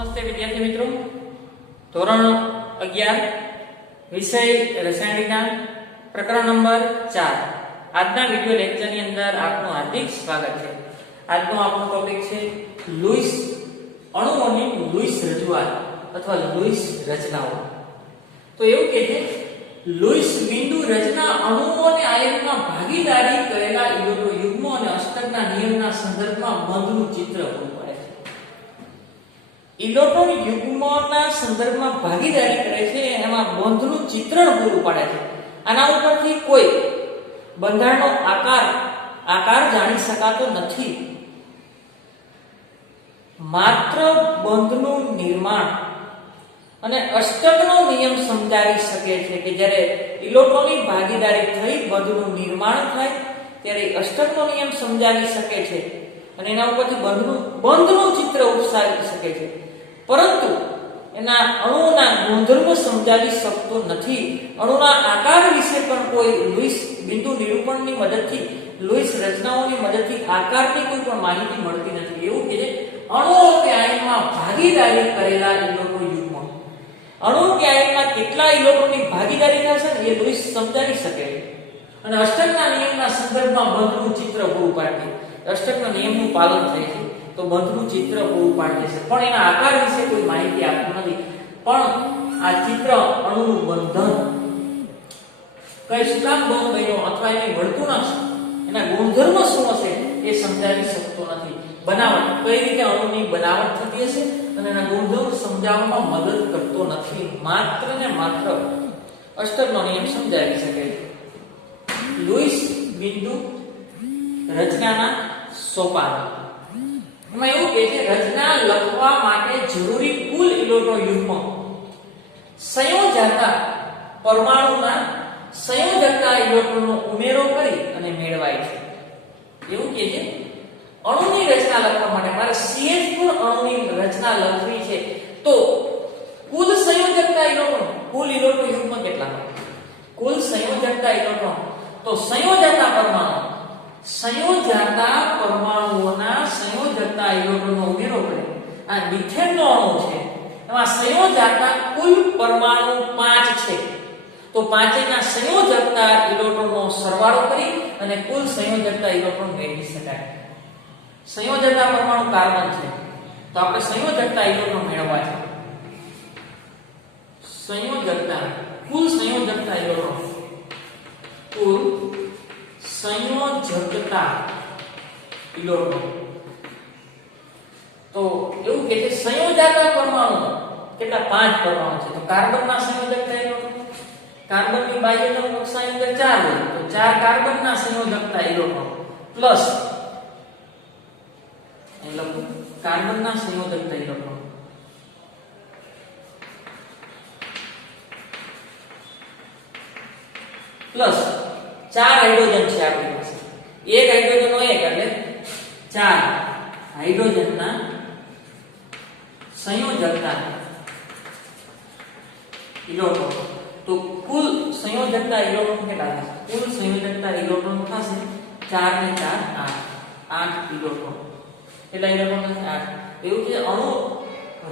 નમસ્તે વિદ્યાર્થી મિત્રો, ધોરણ 11 વિષય રસાયણ વિજ્ઞાન પ્રકરણ નંબર 4 આજના વિડિયો લેક્ચરની અંદર આપનું હાર્દિક સ્વાગત છે। આજનો આપણો ટોપિક છે લુઈસ અણુઓની લુઈસ રજૂઆત અથવા લુઈસ રચનાઓ। તો એવું કહે છે લુઈસ બિંદુ રચના અણુઓ અને આયનોમાં ભાગીદારી કરેલા ઇલેક્ટ્રોન યુગ્મો અને અષ્ટકના નિયમના સંદર્ભમાં બંધનું ચિત્ર પૂરું પાડે છે। ઇલેક્ટ્રોન યુગ્મોના સંદર્ભમાં ભાગીદારી કરે છે એમાં બંધનું ચિત્રણ પૂરું પાડે છે। આના ઉપરથી કોઈ બંધારણનો આકાર જાણી શકાતો નથી, માત્ર બંધનું નિર્માણ અને અષ્ટકનો નિયમ સમજાવી શકે છે કે જ્યારે ઇલેક્ટ્રોનની ભાગીદારી થઈ બંધનું નિર્માણ થાય ત્યારે અષ્ટકનો નિયમ સમજાવી શકે છે અને એના ઉપરથી બંધનું ચિત્ર ઉપસાવી શકે છે, પરંતુ એના અણુઓના ગુણધર્મો સમજાવી શકતો નથી। અણુના આકાર વિશે પણ કોઈ લુઈસ બિંદુ નિરૂપણની મદદથી, લુઈસ રચનાઓની મદદથી આકારની કોઈ પણ માહિતી મળતી નથી। એવું કે અણુઓ કે આયનમાં ભાગીદારી કરેલા ઇલેક્ટ્રોન યુગ્મો, અણુ કે આયનમાં કેટલા ઇલેક્ટ્રોનની ભાગીદારી થશે ને એ લુઈસ સમજાવી શકે છે અને અષ્ટકના નિયમના સંદર્ભમાં બંધનું ચિત્ર પૂરું પાડે છે। અષ્ટકના નિયમનું પાલન થાય છે તો બંધનું ચિત્ર પૂરું પાડે છે, પણ એના આકાર વિશે કોઈ માહિતી આપતું નથી। પણ આ ચિત્ર અણુનું બંધન કઈ શું કામ બંધ બન્યો અથવા એની વર્તણૂક એના ગુણધર્મો શું હશે એ સમજાવી શકતો નથી। બનાવટ કઈ રીતે અણુની બનાવટ થતી હશે અને એના ગુણધર્મો સમજાવવામાં મદદ કરતો નથી, માત્ર ને માત્ર અષ્ટકનો નિયમ સમજાવી શકે છે। લુઈસ બિંદુ રચનાના સોપાન, એમાં એવું કહે છે રચના લખવા માટે જરૂરી કુલ ઇલેક્ટ્રોન યુગ્મ સંયોજકતા પરમાણુના સંયોજકતા ઇલેક્ટ્રોનનો ઉમેરો કરી અને મેળવાય છે। એવું કહે છે અણુની રચના લખવા માટે મારે CH4 અણુની રચના લખવી છે તો કુલ સંયોજકતા ઇલેક્ટ્રોન, કુલ ઇલેક્ટ્રોન યુગ્મ કેટલા હોય? કુલ સંયોજકતા ઇલેક્ટ્રોન તો સંયોજકતા પરમાણુઓના સંયોજકતા ઇલેક્ટ્રોનનો ઉમેરો કરે। આ મિથેનનો અણુ છે એમાં સંયોજકતા કુલ પરમાણુ 5 છે તો 5 ના સંયોજકતા ઇલેક્ટ્રોનનો સરવાળો કરી અને કુલ સંયોજકતા ઇલેક્ટ્રોન મેળવી શકાય। સંયોજકતા પરમાણુ કાર્બન છે તો આપણે સંયોજકતા ઇલેક્ટ્રોન મેળવવા છે। સંયોજકતા કુલ સંયોજકતા ઇલેક્ટ્રોન, કુલ સંયોજકતા ઇલેક્ટ્રોન તો એવું કે છે સંયોજકતા પરમાણુ કેટલા? 5 પરમાણુ છે તો કાર્બનના સંયોજકતા ઇલેક્ટ્રોન, કાર્બનની બાહ્યતમ કક્ષાની અંદર 4 હોય તો 4 કાર્બનના સંયોજકતા ઇલેક્ટ્રોન પ્લસ કાર્બનના સંયોજકતા ઇલેક્ટ્રોન પ્લસ 4 હાઇડ્રોજન છે આપણી પાસે, એક હાઇડ્રોજનનો એક એટલે 4 હાઇડ્રોજનના સંયોજકતા ઇલેક્ટ્રોન તો કુલ સંયોજકતા ઇલેક્ટ્રોન કેટલા થશે? કુલ સંયોજકતા ઇલેક્ટ્રોન થશે 4 ને 4 8 ઇલેક્ટ્રોન। કેટલા ઇલેક્ટ્રોન થશે? 8। એવું કે અણુ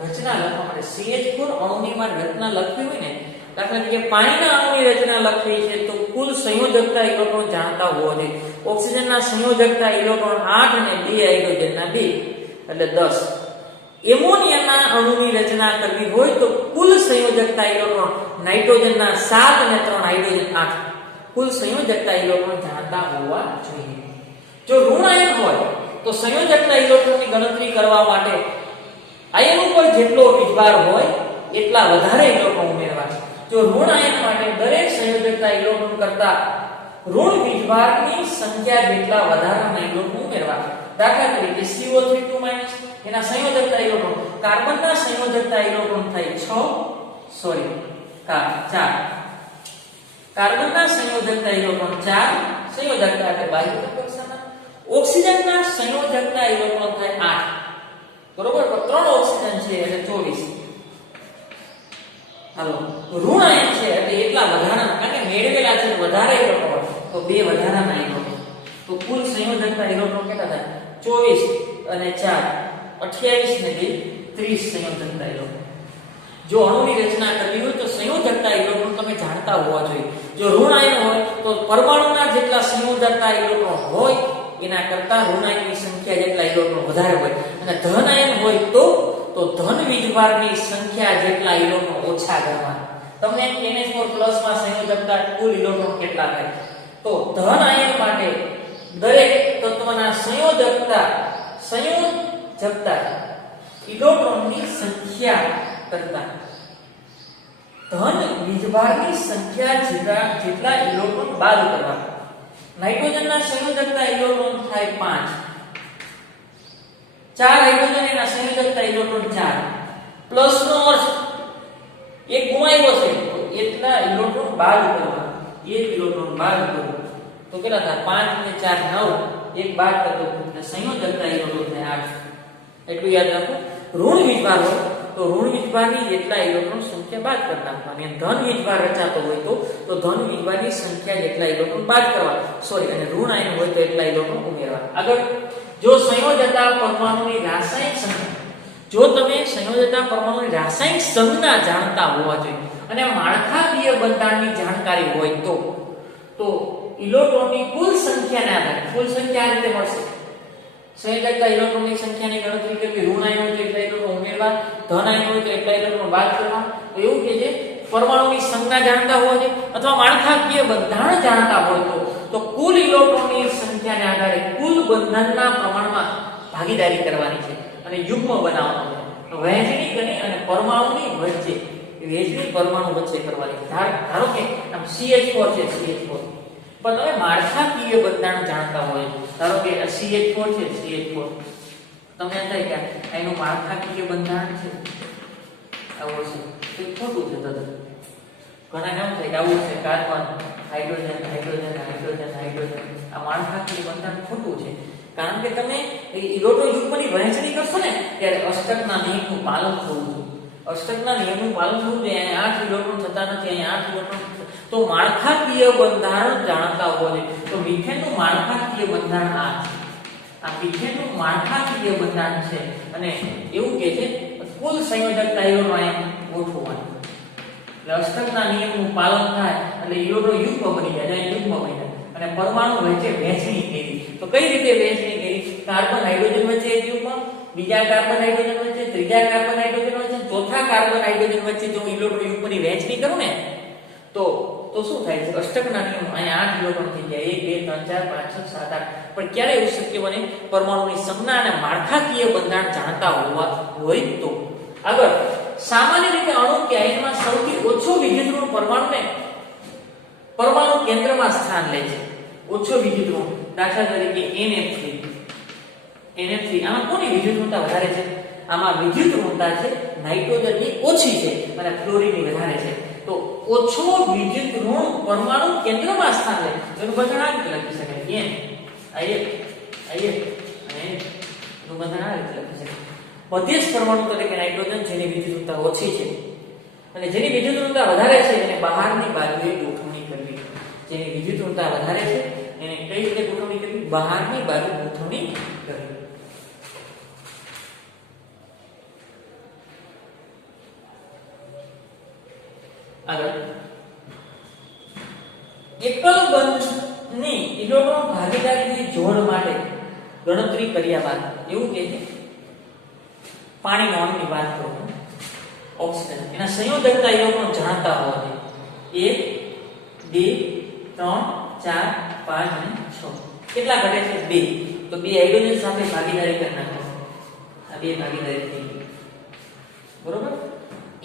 રચના લખવા માટે CH4 અણુની માં રચના લખવી હોય ને, દાખલા તરીકે પાણીના અણુની રચના લખવી છે તો કુલ સંયોજકતા ઇલેક્ટ્રોન જાણતા હોવા જોઈએ। ઓક્સિજનના સંયોજકતા ઇલેક્ટ્રોન 8 અને 2 હાઇડ્રોજનના 2 એટલે 10। એમોનિયાના અણુની રચના કરવી હોય તો કુલ સંયોજકતા ઇલેક્ટ્રોન નાઇટ્રોજનના 7 અને 3 હાઇડ્રોજન 8 કુલ સંયોજકતા ઇલેક્ટ્રોન જાણતા હોવા જોઈએ। જો ઋણ આયન હોય તો સંયોજકતા ઇલેક્ટ્રોનની ગણતરી કરવા માટે આયન ઉપર જેટલો વીજભાર હોય એટલા વધારે ઇલેક્ટ્રોન ઉમેરવા છે। જો ઋણ આયન માટે દરેક સંયોજકતા ઇલેક્ટ્રોન કરતા ઋણ વીજભારની સંખ્યા જેટલા વધારાના ઇલેક્ટ્રોન ઉમેરવા। દાખલા તરીકે CO3 એના સંયોજકતા ઇલેક્ટ્રોન, કાર્બનના સંયોજકતા ઇલેક્ટ્રોન થાય 4 કાર્બનના સંયોજકતા ઇલેક્ટ્રોન 4 સંયોજકતા એટલે બાહ્ય કક્ષાના, ઓક્સિજનના સંયોજકતા ઇલેક્ટ્રોન થાય 8 બરોબર, તો 3 ઓક્સિજન છે એટલે 24। હાલો ઋણ આયન છે એટલે એટલા વધારાના, કારણ કે મેળવેલા છે વધારે ઇલેક્ટ્રોન તો 2 વધારાના ઇલેક્ટ્રોન તો કુલ સંયોજકતા ઇલેક્ટ્રોન કેટલા થાય? 24 અને 4 28 ને 2 30 સંયોજકતા ઇલેક્ટ્રોન. જો અણુની રચના કરવી હોય તો સંયોજકતા ઇલેક્ટ્રોન તમે જાણતા હોવા જોઈએ. જો ઋણ આયન હોય તો પરમાણુના જેટલા સંયોજકતા ઇલેક્ટ્રોન હોય એના કરતા ઋણ આયનની સંખ્યા જેટલા ઇલેક્ટ્રોન વધારે હોય, અને ધન આયન હોય તો ધન વીજભારની સંખ્યા જેટલા ઇલેક્ટ્રોન ઓછા ગણવા. તમને NH4+ માં સંયોજકતા કુલ ઇલેક્ટ્રોન કેટલા થાય? તો ધન આયન માટે દરેક તત્વના સંયોજકતા ઇલેક્ટ્રોનની સંખ્યા કરતા ધન વીજભારની સંખ્યા જેટલા ઇલેક્ટ્રોન બાદ કરવા. નાઇટ્રોજનના સંયોજકતા ઇલેક્ટ્રોન થાય 5. 4 હાઇડ્રોજન એના સંયોજકતા ઇલેક્ટ્રોન 4. પ્લસ નો અર્થ એક ગુમાવ્યો છે તો એટલા ઇલેક્ટ્રોન બાદ કરવા. એક ઇલેક્ટ્રોન બાદ કરો તો કેટલા થાય? 5 ને 4 9. એક બાદ કરો એટલે સંયોજકતા ઇલેક્ટ્રોન થાય 8. એટલું યાદ રાખો. ઋણ વીજભાર હોય તો ઋણ વીજભારની જેટલા ઇલેક્ટ્રોન સંખ્યા બાદ કરી નાખવાની. અને ધન વીજભાર રચાતો હોય તો ધન વીજભારની સંખ્યા જેટલા ઇલેક્ટ્રોન બાદ કરવા. સોરી, અને ઋણ આયન હોય તો એટલા ઇલેક્ટ્રોન ઉમેરવા. આગળ, જો સંયોજકતા પરમાણુની રાસાયણિક સંખ્યા, જો તમે સંયોજકતા પરમાણુની રાસાયણિક સંજ્ઞા જાણતા હોવા જોઈએ અને માળખાકીય બંધારણની જાણકારી હોય તો ઇલેક્ટ્રોનની કુલ સંખ્યાના આધારે કુલ સંખ્યા આ રીતે મળશે. સંયોજકતા ઇલેક્ટ્રોનની સંખ્યાની ગણતરી કરવી, ઋણ આયન હોય તો એટલા ઇલેક્ટ્રોન ઉમેરવા, ધન આયન હોય તો એટલા ઇલેક્ટ્રોન બાદ કરવા. તો એવું કે છે પરમાણુની સંજ્ઞા જાણતા હોવા જોઈએ અથવા માળખાકીય બંધારણ જાણતા હોય તો કુલ ઇલેક્ટ્રોનની સંખ્યાને આધારે કુલ બંધનના પ્રમાણમાં ભાગીદારી કરવાની છે અને યુગ્મ બનાવવાનું છે. વહેંચણી કરી અને પરમાણુની વચ્ચે પરમાણુ વચ્ચે કરવાની. ધારો કે આમ CH4 છે, CH4 પણ તમે માળખાકીય બંધારણ જાણતા હોય, ધારો કે CH4 છે, CH4 તમને એમ થાય કે એનું માળખાકીય બંધારણ છે આવું છે તો ખોટું છે. તદ્દન ઘણા એમ થાય કે આવું છે carbon hydrogen hydrogen hydrogen hydrogen. આ માળખાકીય બંધારણ ખોટું છે, કારણ કે તમે ઇલેક્ટ્રોન યુગ્મની વહેંચણી કરશો ને ત્યારે અષ્ટકના નિયમનું પાલન થવું જોઈએ. અષ્ટકના નિયમનું પાલન થવું જોઈએ. અહીંયા 8 ઇલેક્ટ્રોન થતા નથી, અહીંયા 8 ઇલેક્ટ્રોન. તો માળખાકીય બંધારણ જાણતા હોવા જોઈએ. તો મિથેનનું માળખાકીય બંધારણ આ છે. આ મિથેનનું માળખાકીય બંધારણ છે અને એવું કે છે કુલ સંયોજકતા ઇલેક્ટ્રોન ગોઠવવાની. એટલે અષ્ટકના નિયમનું પાલન થાય એટલે ઇલેક્ટ્રોન યુગ્મ બની જાય, યુગ્મ બની જાય અને પરમાણુ વચ્ચે વહેંચણી કરી. તો કઈ રીતે વહેંચણી કરી? કાર્બન હાઇડ્રોજન વચ્ચે એક યુગ્મ, બીજા કાર્બન હાઇડ્રોજન વચ્ચે, ત્રીજા કાર્બન હાઇડ્રોજન વચ્ચે, ચોથા કાર્બન હાઇડ્રોજન વચ્ચે જો ઇલેક્ટ્રોન યુગ્મની વહેંચણી કરું ને તો શું થાય છે? અષ્ટકના નિયમ અહીંયા 8 ઇલેક્ટ્રોન થઈ જાય. 1 2 3 4 5 6 7 8. પણ ક્યારે એવું શક્ય બને? પરમાણુની સંજ્ઞા અને માળખાકીય બંધારણ જાણતા હોય તો. આગળ, સામાન્ય રીતે અણુ કે આયનમાં સૌથી ઓછો વિદ્યુત ઋણ પરમાણુ કેન્દ્રમાં સ્થાન લે છે. ઓછો વિદ્યુત ઋણ, દાખલા તરીકે NF3. આમાં કોની વિદ્યુત ઋણતા વધારે છે? આમાં વિદ્યુત ઋણતા છે નાઇટ્રોજનની ઓછી છે અને ફ્લોરિનની વધારે છે. તો ઓછો વિદ્યુત ઋણ પરમાણુ કેન્દ્રમાં સ્થાન લે. એનું બંધારણ આ રીતે લખી શકાય, N IF અને એનું બંધારણ આ રીતે લખી શકાય. મધ્યસ્થ પરમાણુ તરીકે નાઇટ્રોજન, જેની વિદ્યુત ઋણતા ઓછી છે અને જેની વિદ્યુત ઋણતા વધારે છે એને બહારની બાજુએ ગોઠવણી કરવી. જેની વિદ્યુત ઋણતા વધારે છે એને કઈ રીતે ગોઠવણી કરવી? બહારની બાજુ ગોઠવણી કરવી. આગળ, એકલ બંધની ઇલેક્ટ્રોન ભાગીદારીની જોડ માટે ગણતરી કર્યા બાદ એવું કે છે પાણીના અણુની વાત કરું, ઓક્સિજન, એના સંયોજકતા ઇલેક્ટ્રોન જાણતા હોવા જોઈએ. 1 2 3 4 5 અને 6. કેટલા ઘટે છે? 2. તો 2 હાઇડ્રોજન સાથે ભાગીદારી કરી નાખો. આ 2 ભાગીદારી થઈ ગઈ, બરોબર.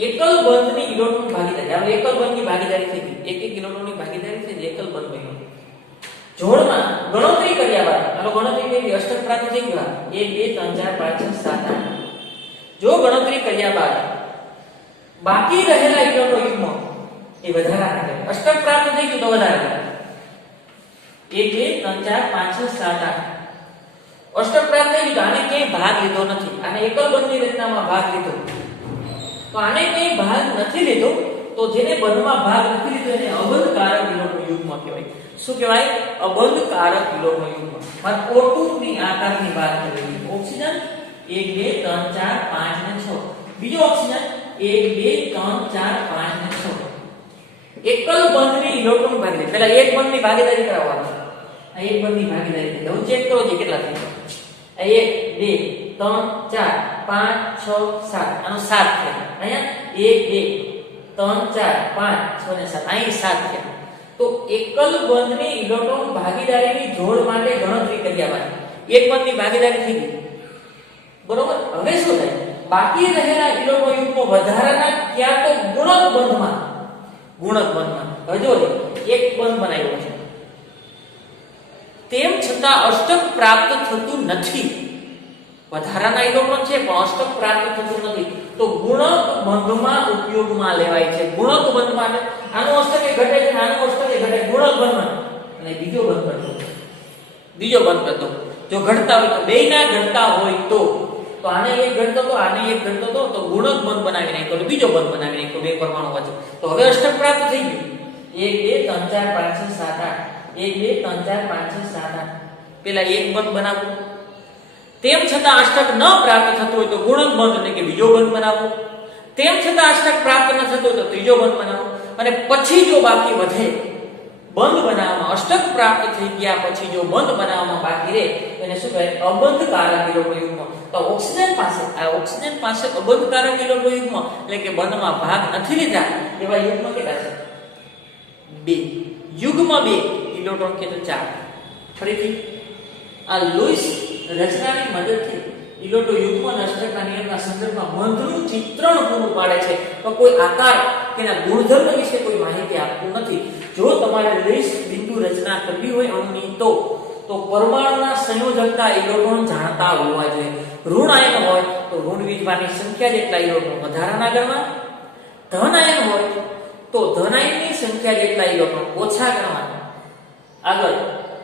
એકલ બંધની ઇલેક્ટ્રોન ભાગીદારી, હવે એકલ બંધની ભાગીદારી થઈ ગઈ, એક ઇલેક્ટ્રોનની ભાગીદારી થઈ એકલ બંધ બન્યો. જોડમાં ગણતરી કર્યા બાદ, ચાલો ગણતરી કરી, અષ્ટક પ્રાપ્ત થઈ ગયા. 1 2 3 4 5 6 7 8. જો ગણતરી કર્યા બાદ બાકી રહેલા ઇલેક્ટ્રોન યુગ્મ એ વધારાના છે. અષ્ટક પ્રાપ્ત થઈ ગયું તો વધારે 1 2 3 4 5 6 7 8. અષ્ટક પ્રાપ્ત થઈ ગયું, આને ક્યાંય ભાગ લીધો નથી, આને એકલ બંધની રચનામાં ભાગ લીધો. તો આને ક્યાંય ભાગ નથી લીધો તો જેને બંધમાં ભાગ નથી લીધો એને અબંધકારક ઇલેક્ટ્રોન યુગ્મ કહેવાય. શું કહેવાય? અબંધકારક ઇલેક્ટ્રોન યુગ્મ. O2 ની આકારની વાત કરીએ. ઓક્સિજન 1 2 3 4 5 અને 6. બીજો ઓક્સિજન 1 2 3 4 5 અને 6 એકલ બંધની ઇલેક્ટ્રોન ભાગીદારી પહેલા એક બંધની ભાગીદારી કરાવવાની આ એક બંધની ભાગીદારી હવે ચેક કરો જે કેટલા થાય આ 1 2 3 4 5 6 7 આનો 7 થાય અહીંયા 1 2 3 4 5 6 અને 7 અહીં 7 થાય તો એકલ બંધની ઇલેક્ટ્રોન ભાગીદારીની જોડ માટે ગણતરી કરી આવવાની એક બંધની ભાગીદારી થઈ ગઈ બરોબર હવે શું થાય બાકી રહેલા ઇલેક્ટ્રોન યુગ્મો વધારાના ક્યાં તો ગુણક બંધમાં હવે જો એક બંધ બનાવ્યો છે તેમ છતાં અષ્ટક પ્રાપ્ત થતું નથી વધારાના ઇલેક્ટ્રોન છે પણ અષ્ટક પ્રાપ્ત થતું નથી તો ગુણક બંધમાં ઉપયોગમાં લેવાય છે ગુણક બંધમાં આનું અષ્ટક ઘટે છે આનું અષ્ટક ઘટે ગુણક બંધમાં અને બીજો બંધ કરતો જો ઘટતા હોય તો બેયના ઘટતા હોય તો આને એક ઘટતો તો આને એક ઘટતો તો ગુણક બંધ બનાવી નાખ્યો તો બીજો બંધ બનાવી નાખ્યો બે પરમાણુ વચ્ચે તો હવે અષ્ટક પ્રાપ્ત થઈ ગયું 1 2 3 4 5 6 7 8 1 2 3 4 5 6 7 8 પેલા એક બંધ બનાવો તેમ છતાં અષ્ટક ન પ્રાપ્ત થતું હોય તો ગુણક બંધ એટલે કે બીજો બંધ બનાવો તેમ છતાં અષ્ટક પ્રાપ્ત ન થતું હોય તો ત્રીજો બંધ બનાવો અને પછી જો બાકી વધે બંધ બનાવવામાં અષ્ટક પ્રાપ્ત થઈ ગયા પછી જો બંધ બનાવવામાં બાકી રહે એને શું કહે અબંધકારક ઇલેક્ટ્રોન યુગ્મ તો ઓક્સિજન પાસે અબંધકારક ઇલેક્ટ્રોન યુગ્મ એટલે કે બંધમાં ભાગ નથી લીધા એવા યુગ્મ કેટલા છે 2 યુગ્મ 2 ઇલેક્ટ્રોન કે તો 4 ફરીથી આ લુઈસ રચનાની મદદથી ઇલેક્ટ્રોન યુગ્મ અને અષ્ટકના નિયમના સંદર્ભમાં બંધનું ચિત્રણ પૂરું પાડે છે તો કોઈ આકાર તેના ગુણધર્મ વિશે કોઈ માહિતી આપતું નથી જો તમારે લુઈસ બિંદુ રચના કરવી હોય અણુની તો પરમાણુના સંયોજકતા ઇલેક્ટ્રોન જાણતા હોવા જોઈએ ઋણ આયન હોય તો ઋણ વીજભારની સંખ્યા જેટલા ઇલેક્ટ્રોન વધારાના ગણવા ધન આયન હોય તો ધન આયનની સંખ્યા જેટલા ઇલેક્ટ્રોન ઓછા ગણવા આગળ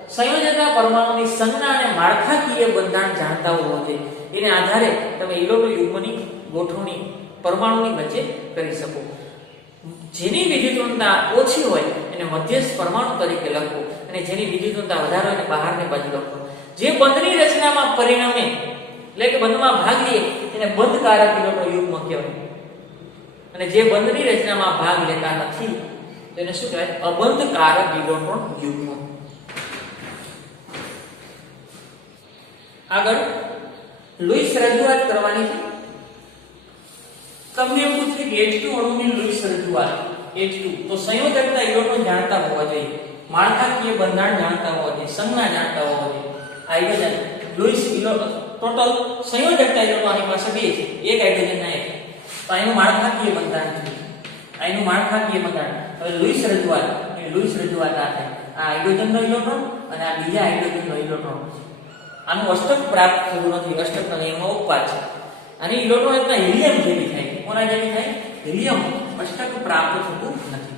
સંયોજકતા પરમાણુની સંજ્ઞા અને માળખાકીય બંધારણ જાણતા હોવા જોઈએ એને આધારે તમે ઇલેક્ટ્રોન યુગ્મની ગોઠવણી પરમાણુની વચ્ચે કરી શકો જેની વિદ્યુતઋણતા ઓછી હોય એને મધ્યસ્થ પરમાણુ તરીકે લખવું અને જેની વિદ્યુતઋણતા વધારે હોય એને બહારની બાજુ લખવું જે બંધની રચનામાં પરિણમે એટલે કે બંધમાં ભાગ લે એને બંધકારક ઇલેક્ટ્રોન યુગ્મ કહેવાય અને જે બંધની રચનામાં ભાગ લેતા નથી તેને શું કહેવાય અબંધકારક ઇલેક્ટ્રોન યુગ્મ આગળ લુઈસ રજૂઆત કરવાની છે તમને એમ પૂછે કે H2 અણુની લુઈસ રજૂઆત H2 તો સંયોજકતા ઇલેક્ટ્રોન જાણતા હોવા જોઈએ માળખાકીય બંધારણ જાણતા હોવા જોઈએ સંજ્ઞા જાણતા હોવા જોઈએ હાઇડ્રોજન લુઈસ ટોટલ સંયોજકતા ઇલેક્ટ્રોનની પાસે 2 છે એક હાઇડ્રોજન ના એક તો એનું માળખાકીય બંધારણ છે હવે લુઈસ રજૂઆત આ થાય આ હાઇડ્રોજનનો ઇલેક્ટ્રોન અને આ બીજા હાઇડ્રોજનનો ઇલેક્ટ્રોન આનું અષ્ટક પ્રાપ્ત થતું નથી અષ્ટકના નિયમમાં ઉપપાદ છે આની ઇલેક્ટ્રોન રચના હિલિયમ જેવી થાય કોના જેવી થાય હિલિયમ અષ્ટક પ્રાપ્ત થતું નથી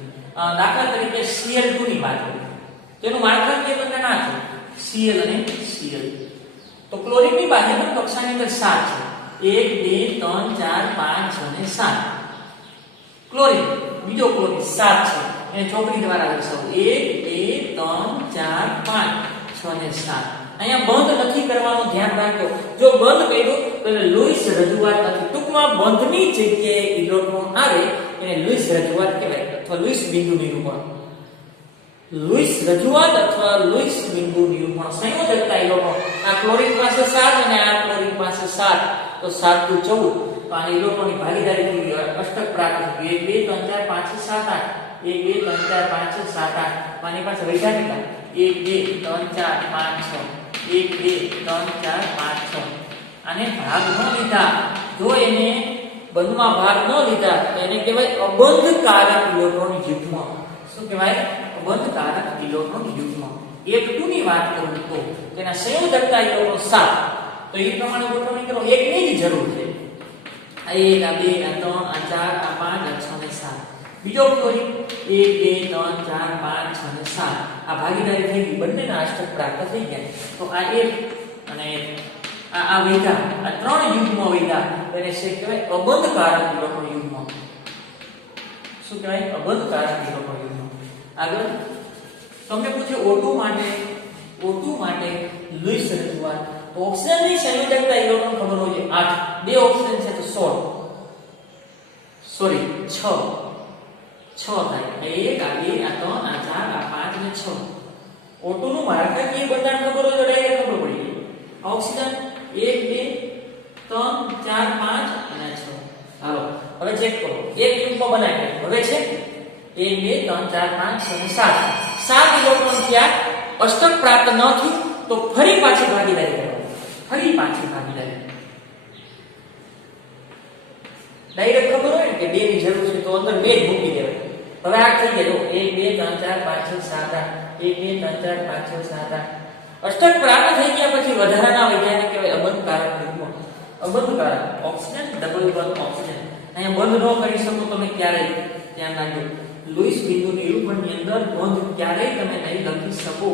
દાખલા તરીકે Cl2 ની વાત કરીએ તેનું માળખાકીય બંધારણ આ છે Cl અને Cl તો ક્લોરીનની બાહ્યક કક્ષાની અંદર 7 છે 1 2 3 4 5 6 અને 7 ક્લોરીન બીજો ક્લોરીન 7 છે એને ચોકડી દ્વારા દર્શાવો 1 2 3 4 5 6 અને 7 અહીંયા બંધ નથી કરવાનું ધ્યાન રાખજો જો બંધ કર્યો તો લુઈસ રજૂઆત નથી ટૂંકમાં બંધની જગ્યાએ ઇલેક્ટ્રોન આવે એને લુઈસ રજૂઆત કહેવાય અથવા લુઈસ બિંદુ નિરૂપણ લુઈસ રજૂઆત અથવા લુઈસ બિંદુ નિરૂપણ સંયોજકતા ઇલેક્ટ્રોન આ ક્લોરીન પાસે 7 અને આ ક્લોરીન પાસે 7 તો 7 * 14 તો આની ઇલેક્ટ્રોનની ભાગીદારી થઈ અષ્ટક પ્રાપ્ત થઈ 1 2 3 4 5 6 7 8 1 2 3 4 5 6 7 8 આની પાસે વૈધા કેટલા 1 2 3 4 5 6 1 2 3 4 5 6 આને ભાગ ન લીધા જો એને બંધમાં ભાગ ન લીધા તો એને કહેવાય અબંધકારક ઇલેક્ટ્રોન યુગ્મ શું કહેવાય અબંધકારક ઇલેક્ટ્રોન યુગ્મ F2 ની વાત કરું તો તેના સંયોજકતા ઇલેક્ટ્રોન 7 તો એ પ્રમાણે ગોઠવણી કરો એકની જ જરૂર છે આ 1 આ 2 આ 3 આ 4 આ 5 આ 6 અને 7 બીજો ક્લોરીન 1 2 3 4 5 6 અને 7 આ ભાગીદારી થઈ ગઈ બંનેના અષ્ટક પ્રાપ્ત થઈ ગયા તો આ એક અને આ વૈધા આ ત્રણ યુગ્મ વૈધા એને શું કહેવાય અબંધકારક ઇલેક્ટ્રોન યુગ્મ શું કહેવાય અબંધકારક ઇલેક્ટ્રોન યુગ્મ આગળ તમને પૂછે O2 માટે લુઈસ રજૂઆત તો ઓક્સિજનની સંયોજકતા ઇલેક્ટ્રોન ખબર હોય 8 બે ઓક્સિજન છે તો 16 સોરી 6 થાય. 1 આ 2 આ 3 આ 4 આ 5 ને 6. O2 નું માળખાકીય બંધારણ ખબર હોય તો ડાયરેક્ટ ખબર પડી જાય. ઓક્સિજન 1 2 3 4 5 અને 6. હાલો હવે ચેક કરો. એક યુગ્મ બનાવી. હવે છે 1 2 3 4 5 6 અને 7. 7 ઇલેક્ટ્રોન થયા. અષ્ટક પ્રાપ્ત ન થયું તો ફરી પાછી ભાગીદારી કરવાની. ડાયરેક્ટ ખબર હોય ને કે 2 ની જરૂર છે તો અંદર 2 જ મૂકી દેવાય. હવે આ થઈ ગયો 1 2 3 4 5 6 7 8 1 2 3 4 5 6 7 8. અષ્ટક પ્રાપ્ત થઈ ગયા પછી વધારાના વૈજ્ઞાનિક કહેવાય અબંધકારક યુગ્મ. અબંધકારક ઓક્સિજન ડબલ બોન્ડ ઓક્સિજન. અહીંયા બંધ ન કરી શકો તમે ક્યારેય ધ્યાન રાખજો. લુઈસ બિંદુ નિરૂપણની અંદર બંધ ક્યારેય તમે નહીં લખી શકો.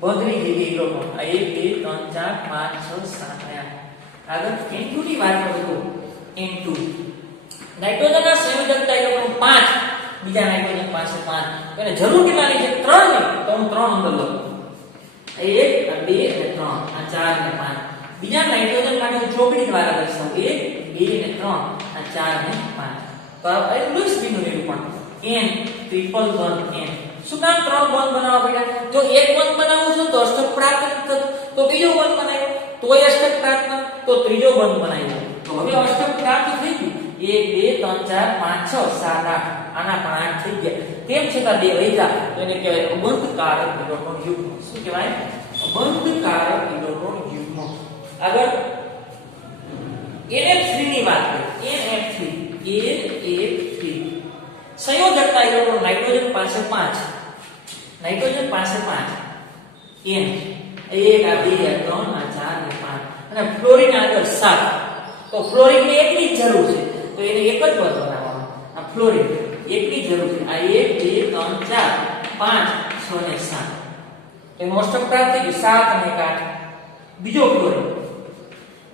બંધની જગ્યાએ ઇલેક્ટ્રોન આ 1 2 3 4 5 6 7 8. આગળ N2 ની વાત કરું N2 નાઇટ્રોજનના સંયોજકતા ઇલેક્ટ્રોન 5. બીજા નાઇટ્રોજન પાસે 5. એને જરૂર કેટલાની છે 3 ની. તો હું 3 અંદર લખું. 1 આ 2 અને 3 આ 4 અને 5. બીજા નાઇટ્રોજન માટે હું ચોકડી દ્વારા દર્શાવું 1 2 અને 3 આ 4 અને 5. તો આ લુઈસ બિંદુ નિરૂપણ N ટ્રિપલ બોન્ડ N. શું કામ 3 બોન્ડ બનાવવા પડ્યા? જો એક બોન્ડ બનાવવું છે તો અષ્ટક પ્રાપ્ત થતું, તો બીજો બોન્ડ બનાવ્યો તોય અષ્ટક પ્રાપ્ત, તો ત્રીજો બોન્ડ બનાવ્યો તો હવે અષ્ટક પ્રાપ્ત થઈ ગયું. 1 2 3 4 5 6 7 8 આના પણ 8 થઈ ગયા. તેમ છતાં 2 વધ્યા તો એને કહેવાય અબંધકારક ઇલેક્ટ્રોન યુગ્મ. શું કહેવાય? અબંધકારક ઇલેક્ટ્રોન યુગ્મ. આગળ NF3 ની વાત કરીએ. NF3 સંયોજકતા ઇલેક્ટ્રોન નાઇટ્રોજન પાસે 5. નાઇટ્રોજન પાસે 5. N 1 આ 2 આ 3 આ 4 અને 5. અને ફ્લોરિન આગળ 7. તો ફ્લોરિન ને એકની જ જરૂર છે તો એને એક જ વાર બનાવવાનો. આ ફ્લોરિન એકની જ જરૂર છે. આ 1 2 3 4 5 6 અને 7. એનો અષ્ટક પ્રાપ્ત થઈ ગયું 7 અને 8. બીજો ફ્લોરિન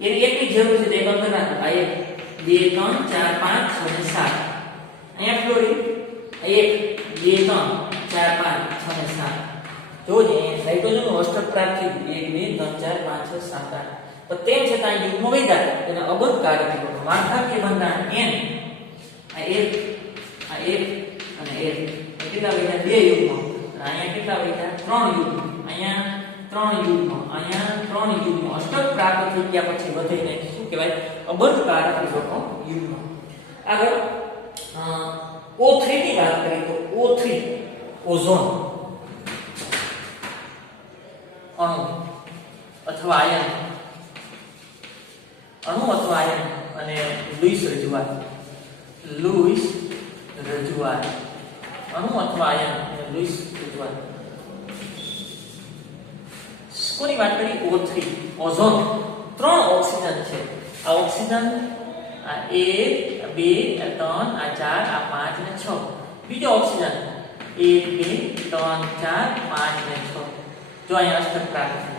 એની એકની જરૂર છે તો એક અંદર નાખો. આ 1 2 3 4 5 6 અને 7. અહીંયા ફ્લોરિન 1 2 3 4 5 6 અને 7. જોજે નાઇટ્રોજન નું અષ્ટક પ્રાપ્ત થઈ ગયું 1 2 3 4 5 6 7 8. તો તેમ છતાં યુગ્મ વધ્યા તેને અબંધકારક ઇલેક્ટ્રોન માળખાકીય બંધારણ N. આ 1 અને 1 કેટલા વધ્યા? 2 યુગ્મ. અહીંયા કેટલા વધ્યા? 3 યુગ્મ. અહીંયા 3 યુગ્મ. અહીંયા 3 યુગ્મ. અષ્ટક પ્રાપ્ત થઈ ગયા પછી વધીને શું કહેવાય? અબંધકારક ઇલેક્ટ્રોન યુગ્મ. આગળ O3 ની વાત કરીએ તો O3 ઓઝોન અણુ અથવા આયન અને લુઈસ રજૂઆત અણુ અથવા આયન અને લુઈસ રજૂઆત. કોની વાત કરી? O3 ozone. 3 ઓક્સિજન છે. આ ઓક્સિજન આ 1 2 આ 3 આ 4 આ 5 અને 6. બીજો ઓક્સિજન 1 2 3 4 5 અને 6. જો અહીંયા અષ્ટક પ્રાપ્ત થયું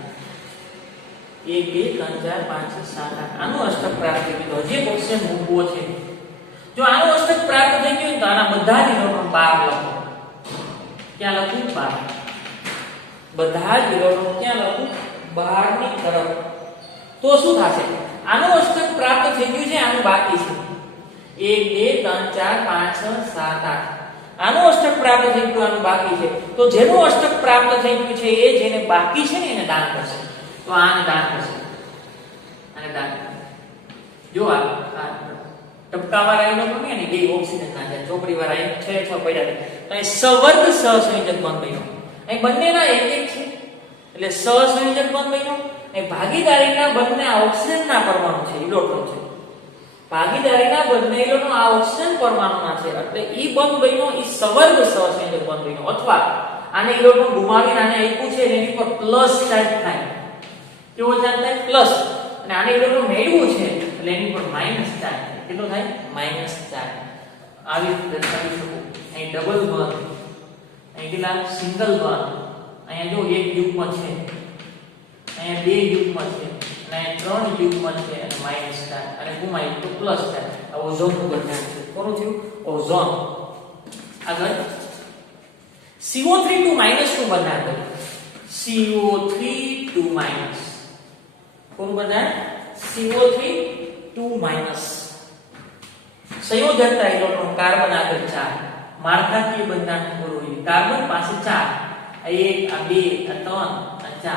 1 2 3 4 5 6 7 8. આનું અષ્ટક પ્રાપ્ત થઈ ગયું. હજી એક ઓક્સિજન મૂકવો છે. જો આનું અષ્ટક પ્રાપ્ત થઈ ગયું તો આના બધા જ ઇલેક્ટ્રોન 12 લખો. ક્યાં લખું? 12. બધા જ ઇલેક્ટ્રોન ક્યાં લખું? 12 ની તરફ. તો શું થશે? આનું અષ્ટક પ્રાપ્ત થઈ ગયું છે, આનું બાકી છે. 1 2 3 4 5 6 7 8. આનું અષ્ટક પ્રાપ્ત થઈ ગયું, આનું બાકી છે. તો જેનું અષ્ટક પ્રાપ્ત થઈ ગયું છે એ જેને બાકી છે ને એને દાન કરશે. તો આને દાન કરશે. આને દાન. જો આ ટપકાવાળા ઇલેક્ટ્રોન ને બે ઓક્સિજન ના છે, ચોપડીવાળા 6 6 પડ્યા છે. તો અહીં સવર્ગ સહસંયોજક બંધ બન્યો. અહીં બંનેના એક એક છે એટલે સહસંયોજક બંધ બન્યો. એ ભાગીદારીના બંને ઓક્સિજનના પરમાણુ છે, ઇલેક્ટ્રોન છે. ભાગીદારીના બંને ઇલેક્ટ્રોન આ ઓક્સિજન પરમાણુના છે એટલે ઈ બંધ બન્યો, ઈ સવર્ગ સહસંયોજક બંધ બન્યો. અથવા આને ઇલેક્ટ્રોન ગુમાવીને આને આપ્યું છે એની પર પ્લસ ચાર્જ થાય. કેવો ચાર્જ થાય? પ્લસ. અને આને ઇલેક્ટ્રોન મેળવ્યું છે એટલે એની પર માઈનસ ચાર્જ. કેટલો થાય? Minus charge. આવી રીતે દર્શાવી શકું. અહીં ડબલ બંધ, અહીં કેટલા? સિંગલ બંધ. અહીંયા જો એક યુગ્મ છે, અહીંયા 2 યુગ્મ છે, અને 3 યુગ્મ છે અને માઈનસ ચાર્જ. અને ગુમાવ્યું તો પ્લસ ચાર્જ. આ ઓઝોનનું બંધારણ છે. કોનું થયું? ઓઝોન. આગળ CO3 2 નું બંધારણ કર્યું. CO3 2 કોનું બંધારણ? CO3 2 CO3 સંયોજકતા ઇલેક્ટ્રોન કાર્બન આગળ 4 માળખાકીય બંધારણ પૂરું કાર્બન પાસે 4 આ 1 આ 2 આ 3 આ 4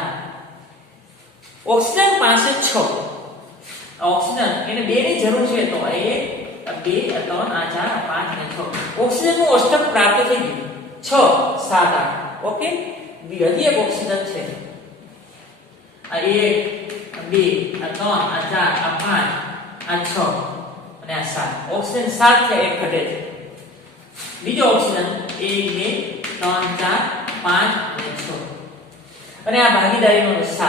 ઓક્સિજન પાસે 6 ઓક્સિજન એને 2 ની જરૂર છે તો આ 1 આ 2 આ 3 આ 4 આ 5 અને 6 ઓક્સિજન નું અષ્ટક પ્રાપ્ત થઈ ગયું 6 7 8 ઓકે હજી એક ઓક્સિજન છે આ 1 આ 2 આ 3 આ 4 આ 5 આ 6 અને આ 7 ઓક્સિજન 7 છે એક ઘટે છે બીજો ઓક્સિજન 1 2 3 4 5 અને 6 અને આ ભાગીદારીનો 7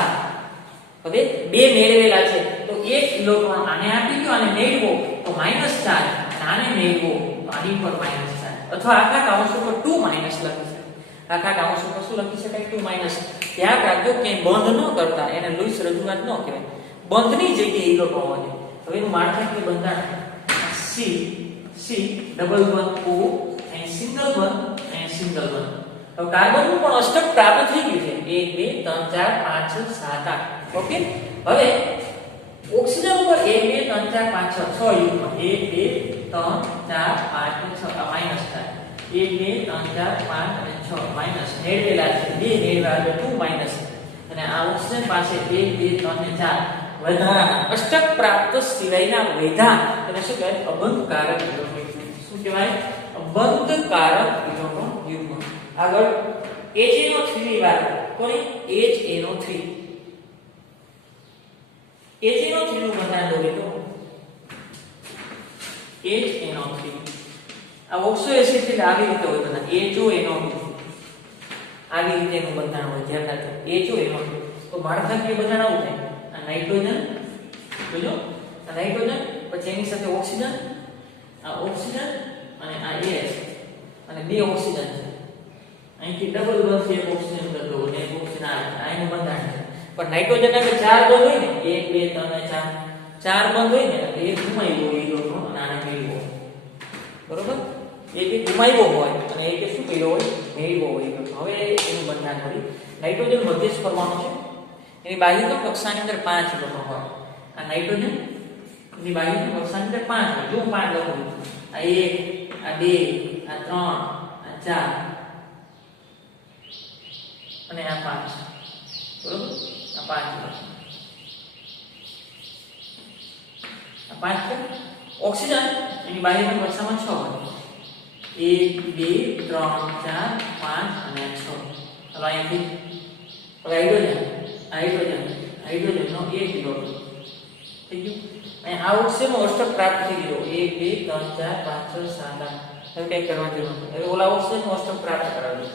હવે બે મેળવેલા છે તો એક ઇલેક્ટ્રોન આને આપી દો અને મેળવો તો -4 આને મેળવો તો આની પર -4 અથવા આખા કાઉન્સ ઉપર 2 માઈનસ લખી શકાય આખા કાઉન્સ ઉપર શું લખી શકાય 2 માઈનસ યાદ રાખજો કે બંધ ન કરતા એને લુઈસ રજૂઆત ન કહેવાય બંધની જગ્યાએ ઇલેક્ટ્રોન હોય હવે એનું માળખાકીય બંધારણ C ડબલ બોન્ડ O અને સિંગલ બોન્ડ અને સિંગલ બોન્ડ હવે કાર્બનનું પણ અષ્ટક પ્રાપ્ત થઈ ગયું છે 1 2 3 4 5 6 7 8 ઓકે હવે ઓક્સિજન ઉપર 1 2 3 4 5 6 6 યુગ્મ 1 2 3 4 5 6 આ માઈનસ થાય 1 2 3 4 5 અને 6 માઈનસ મેળવેલા છે બે મેળવેલા એટલે 2 માઈનસ અને આ ઓક્સિજન પાસે 1 2 3 અને 4 વધારાના અષ્ટક પ્રાપ્ત સિવાયના વૈધા એને શું કહેવાય અબંધકારક ઇલેક્ટ્રોન શું કહેવાય અબંધકારક ઇલેક્ટ્રોન યુગ્મ આગળ HNO3 ની વાત કોની HNO3 HNO3 નું બંધારણ દો બેટો HNO3 આ ઓક્સો એસિડ એટલે આવી રીતે હોય બધા HONO2 આવી રીતે નું બંધારણ હોય ધ્યાન રાખજો HONO2 તો માળખાકીય બંધારણ આવું થાય આ નાઇટ્રોજન જોજો આ નાઇટ્રોજન પછી એની સાથે ઓક્સિજન અને આ H અને બે ઓક્સિજન છે અહીંથી ડબલ બોન્ડ એક ઓક્સિજન કરતો અને એક ઓક્સિજન આ એનું બંધારણ છે પણ નાઇટ્રોજન આગળ 4 બોન્ડ હોય ને 1 2 3 અને 4 બોન્ડ હોય ને એટલે એક ઘુમાવ્યો હોય ઇલેક્ટ્રોન અને આને મેળવ્યો બરોબર એક ઘુમાવ્યો હોય અને એક શું કર્યો હોય મેળવ્યો હોય હવે એનું બંધારણ કરી નાઇટ્રોજન મધ્યસ્થ પરમાણુ છે એની બાહ્યતમ કક્ષાની અંદર 5 ઇલેક્ટ્રોન હોય આ નાઇટ્રોજન ની બાહ્યતમ કક્ષાની અંદર 5 હોય જો 5 લખું આ 1 આ 2 આ 3 આ 4 અને આ 5 બરોબર આ 5 આ 5 છે ઓક્સિજન એની બાહ્યતમ કક્ષામાં 6 હોય 1 2 3 4 5 અને 6 હવે અહીંથી હાઇડ્રોજનનો 1 ઇલેક્ટ્રોન થઈ ગયું અને આ ઓક્સિજનનો અષ્ટક પ્રાપ્ત થઈ ગયો 1 2 3 4 5 6 7 8 હવે કઈ કરવાની જરૂર નથી હવે ઓલા ઓક્સિજનનો અષ્ટક પ્રાપ્ત કરાવજો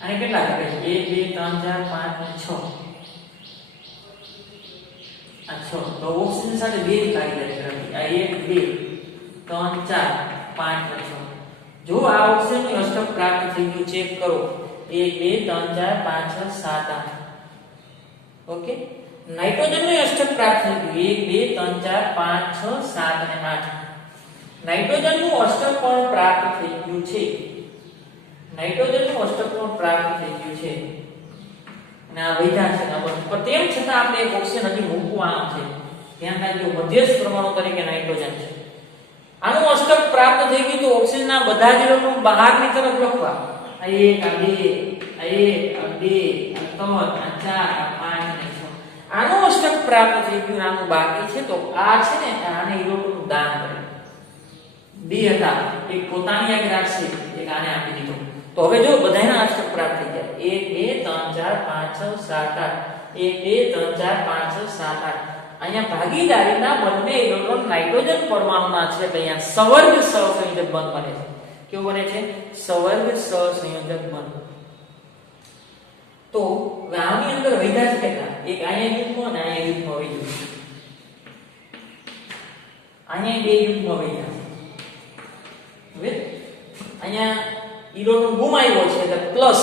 અને કેટલા કરે છે 1 2 3 4 5 અને 6 આ 6 તો ઓક્સિજન સાથે બે ભાગીદારી કરવી આ 1 2 3 4 5 અને 6 જો આ ઓક્સિજનનું અષ્ટક પ્રાપ્ત થઈ ગયું ચેક કરો 1 2 3 4 5 6 7 8 ઓકે નાઇટ્રોજનનું અષ્ટક પ્રાપ્ત થઈ ગયું 1 2 3 4 5 6 7 અને 8 નાઇટ્રોજનનું અષ્ટક પણ પ્રાપ્ત થઈ ગયું છે નાઇટ્રોજનનું અષ્ટક પણ પ્રાપ્ત થઈ ગયું છે અને આ વૈધા છે પણ તેમ છતાં આપણે એક ઓક્સિજન હજી મૂકવાનું છે ધ્યાન રાખજો મધ્યસ્થ પરમાણુ તરીકે નાઇટ્રોજન છે આનું અષ્ટક પ્રાપ્ત થઈ ગયું તો ઓક્સિજનના બધા જ ઇલેક્ટ્રોન બહારની તરફ લખવા આ 1 આ 2 આ 3 આ 4 આ 5 અને 6 આનું અષ્ટક પ્રાપ્ત થઈ ગયું આનું બાકી છે તો આ છે ને આને ઇલેક્ટ્રોન દાન કરે બે હતા એક પોતાની આગળ રાખશે એક આને આપી દીધો તો હવે જો બધાના અષ્ટક પ્રાપ્ત થઈ ગયા 1 2 3 4 5 6 7 8 1 2 3 4 5 6 7 8 અહીંયા ભાગીદારીના બંને ઇલેક્ટ્રોન નાઇટ્રોજન પરમાણુના છે એટલે અહીંયા સવર્ગ સહસંયોજક બંધ બને છે કેવું બને છે સવર્ગ સહસંયોજક બંધ તો આની અંદર વૈધા છે કેટલા એક અહીંયા યુગ્મ અને અહીંયા યુગ્મ વૈધું અહીંયા બે યુગ્મ વૈધા હવે અહીંયા ઇલેક્ટ્રોન ગુમાવ્યો છે એટલે પ્લસ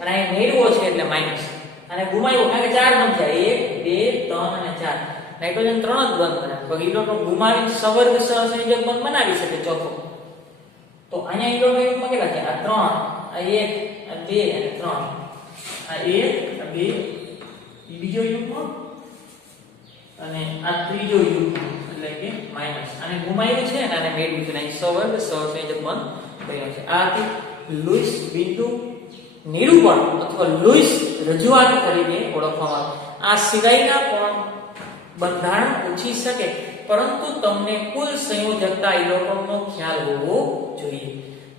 અને અહીં મેળવ્યો છે એટલે માઈનસ અને ગુમાવ્યો કારણ કે 4 બંધ થયા 1 2 3 અને 4 નાઇટ્રોજન 3 જ બંધ કરે તો ઇલેક્ટ્રોન ગુમાવીને સવર્ગ સહસંયોજક બંધ બનાવી શકે ચોથો તો અહીંયા ઇલેક્ટ્રોન યુગ્મ કેટલા છે આ 3 આ 1 આ 2 અને 3 આ 1 આ 2 બીજો યુગ્મ અને આ ત્રીજો યુગ્મ એટલે એટલે કે માઈનસ. આને ગુમાવ્યું છે અને આને મેળવ્યું છે. અહીં સવર્ગ સહસંયોજક બંધ બન્યો છે. આ હતી લુઈસ બિંદુ નિરૂપણ અથવા લુઈસ રજૂઆત તરીકે ઓળખવામાં આવે. આ સિવાયના પણ બંધારણ પૂછી શકે, પરંતુ તમને કુલ સંયોજકતા ઇલેક્ટ્રોનનો ખ્યાલ હોવો જોઈએ.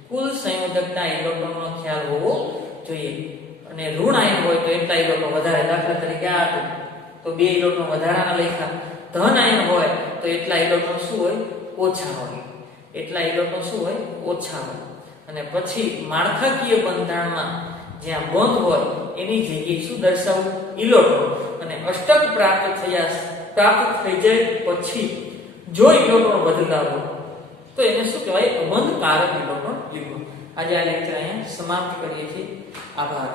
કુલ સંયોજકતા ઇલેક્ટ્રોનનો ખ્યાલ હોવો જોઈએ. અને ઋણ આયન હોય તો એટલા ઇલેક્ટ્રોન વધારે. દાખલા તરીકે આ હતું તો 2 ઇલેક્ટ્રોન વધારાના લખ્યા. ધન આયન હોય તો એટલા ઇલેક્ટ્રોન શું હોય? ઓછા હોય. એટલા ઇલેક્ટ્રોન શું હોય? ઓછા હોય. અને પછી માળખાકીય બંધારણમાં જ્યાં બંધ હોય એની જગ્યાએ શું દર્શાવવું? ઇલેક્ટ્રોન. અને અષ્ટક પ્રાપ્ત થઈ જાય પછી જો ઇલેક્ટ્રોન વધતા હોય તો એને શું કહેવાય? અબંધ કારક ઇલેક્ટ્રોન લીધો. આજે આ લેક્ચર અહીંયા સમાપ્ત કરીએ છીએ. આભાર.